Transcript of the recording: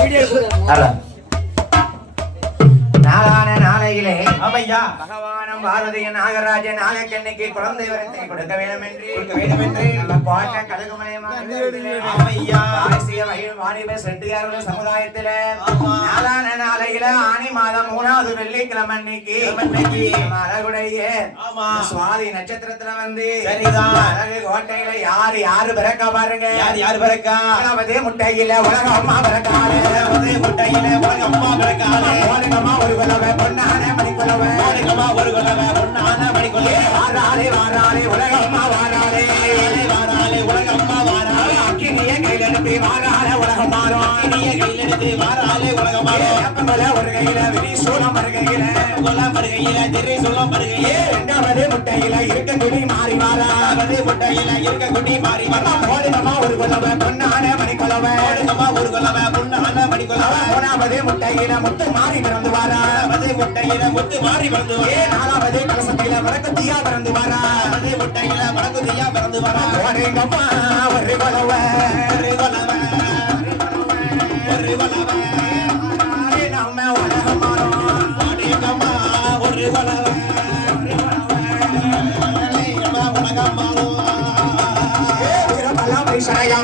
அதான். நாளான நாளையிலே ஆமையா பகவானும் பாரதிய நாகராஜ நாகக்கண்ணிக்கு குழந்தை வரத்தை கொடுக்க வேண்டும் என்று கொடுக்க வேண்டும் என்று சமுதாயத்தில. நாளான நாளையில ஆனி மாதம் மூணாவது வெள்ளிக்கிழமை அன்னைக்கு அழகுடைய ஆமா. சுவாதி நட்சத்திரத்துல வந்து சரிதான். அழகு கோட்டையில யாரு யாரு பிறக்க பாருங்க யார் யார் பிறக்கா முட்டையில உலக அம்மா முட்டையில உலக அம்மா பிறக்காலே ஓடுங்கம்மா ஒரு குலவை பொன்னான மணி குலவை ஓடுங்கம்மா ஒரு குலவை பொண்ணான மணிக்குள்ளே வாராளே வாராளே உலக அம்மா வாராளே வாராலே உலக அம்மா வாராலே அக்கினிய கையில் அனுப்பி வாராளே உலகம் மாறும் இனிய கையில் எடுத்து வாராலே உலக மாறும் ஒரு கையில விரி சூலம் ஒரு கையில கொல்லாம் பருகையில திரை சொல்லம் பருகையே இரண்டாவது கொட்டையில இருக்க குடி மாறி வாரா கொட்டையில இருக்க குட்டி மாறி வரா போடுமா ஒரு குலவை பொன்னான மணி போடுமா ஒரு குலவை பொண்ணான மணிக்குள்ளவை. போனாவது முட்டையில முத்து மாறி பிறந்து வாரா. முட்டையில முத்து மாறி பிறந்து ஏ நாலாவது கலசத்தில வடக்கு தீயா பிறந்து வாரா. முட்டையில வடக்கு தீயா பிறந்து வரா. ஓடுங்கம்மா ஒரு குலவை ஒரு குலவை ஒரு குலவை நம்ம உலகம் மாறும். ஒரு குலவை Magamba